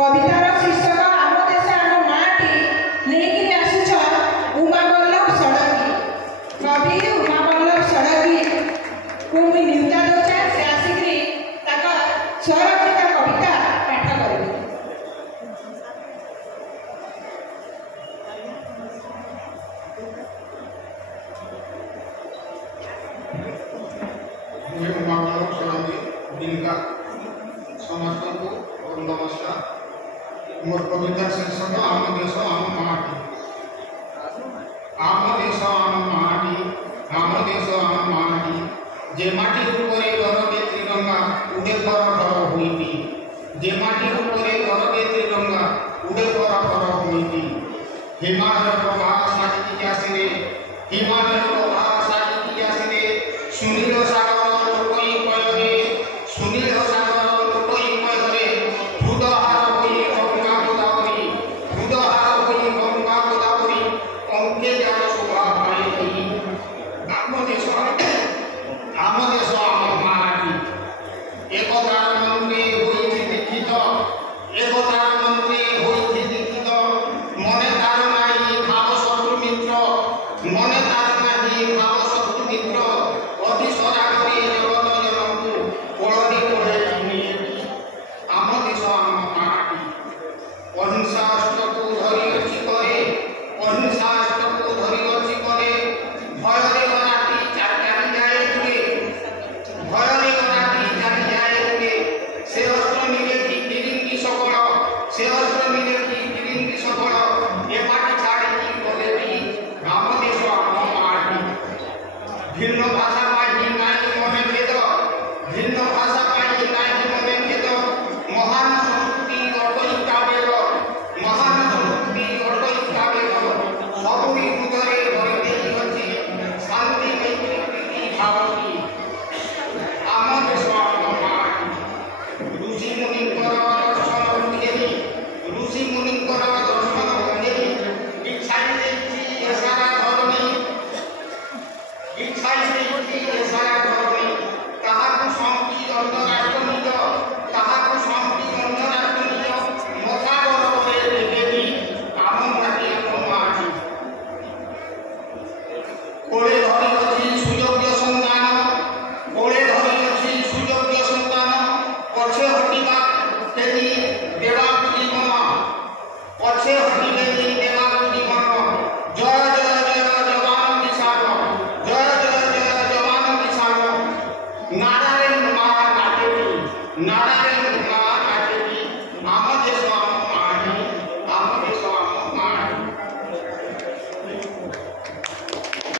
कवितार शीर्षक आम देश आम माटी नहीं आसुच उमावल्लभ षडंगी। कवि उमावल्लभ षडंगी को मुझे न्यूता दौचे से आसिकी स्वरचित कविता पाठ करी। उमावल्लभ षडंगी बिलका समस्त को नमस्कार। मोर कविता शीर्षक आम देश आम माटी। आम देश आम माटी, आम देश आम माटी, जे माटी उपरे गरबे त्रिरंगा उड़े पर पर होइती। जे माटी उपरे गरबे त्रिरंगा उड़े पर पर होइती। हिमालय प्रवाह सागिती आसिरे, हिमालय प्रवाह सागिती आसिरे, सुनील सागर लोकई कयरे, सुनील सागर लोकई कयरे, भूदहार होई गंगा गोदावरी, भूदहार होई गंगा गोदावरी, अंके जार शोभा पाई। आम देश आम माटी, एकतार मन्त्रे होइछि दीक्षित, एकतार मन्त्रे होइछि दीक्षित, मने तार नाहि भाव शत्रु मित्र, मने तार नाहि भाव शत्रु मित्र, अति सरागरे जगत जनकु कोळरी कोळे चिनिएति। आम देश आम माटी, अहिंसाष्टकु धरि अछि करे, अहिंसाष्टकु धरि अछि करे, भयरे गराटी चारि जाए दुरे, भयरे गराटी चारि जाए दुरे, से अस्त्र मिले कि किरिंगी सकल, से अस्त्र मिले कि किरिंगी सकल, ए माटी छाड़ी कि गलेबी। आम देश आम माटी, भिन्न भाषा पाई नाही मने भेद, भिन्न भाषा पाई नाही मने भेद, महान संस्कृति अटई कावेर, महान संस्कृति अटई कावेर, सबुरी हृदय भरि देई अछि शांति मैत्री प्रीति भावती। आम देश आम माटी, ऋषि मुनिकर दर्शन घेरी, ऋषि मुनिकर दर्शन घेरी, इच्छाई देछि ए सारा धरणी, इच्छाई देछि ए सारा धरणी, ताहाकु शांति अंतराष्ट्र निज, ताहाकु शांति अंतराष्ट्र निज, मथा गौरवरे देवी। आम माटी आम माटी, कोळे धरि अछि सुयोग्य सन्तान, कोळे धरि अछि सुयोग्य सन्तान, पछे हटिबा तेनी देवाक जीवन, पछे हटिले देवाक जीवन। जय जय जय जवान किसान, जय जय जय जवान किसान, नारायण मारा काटेती, नारायण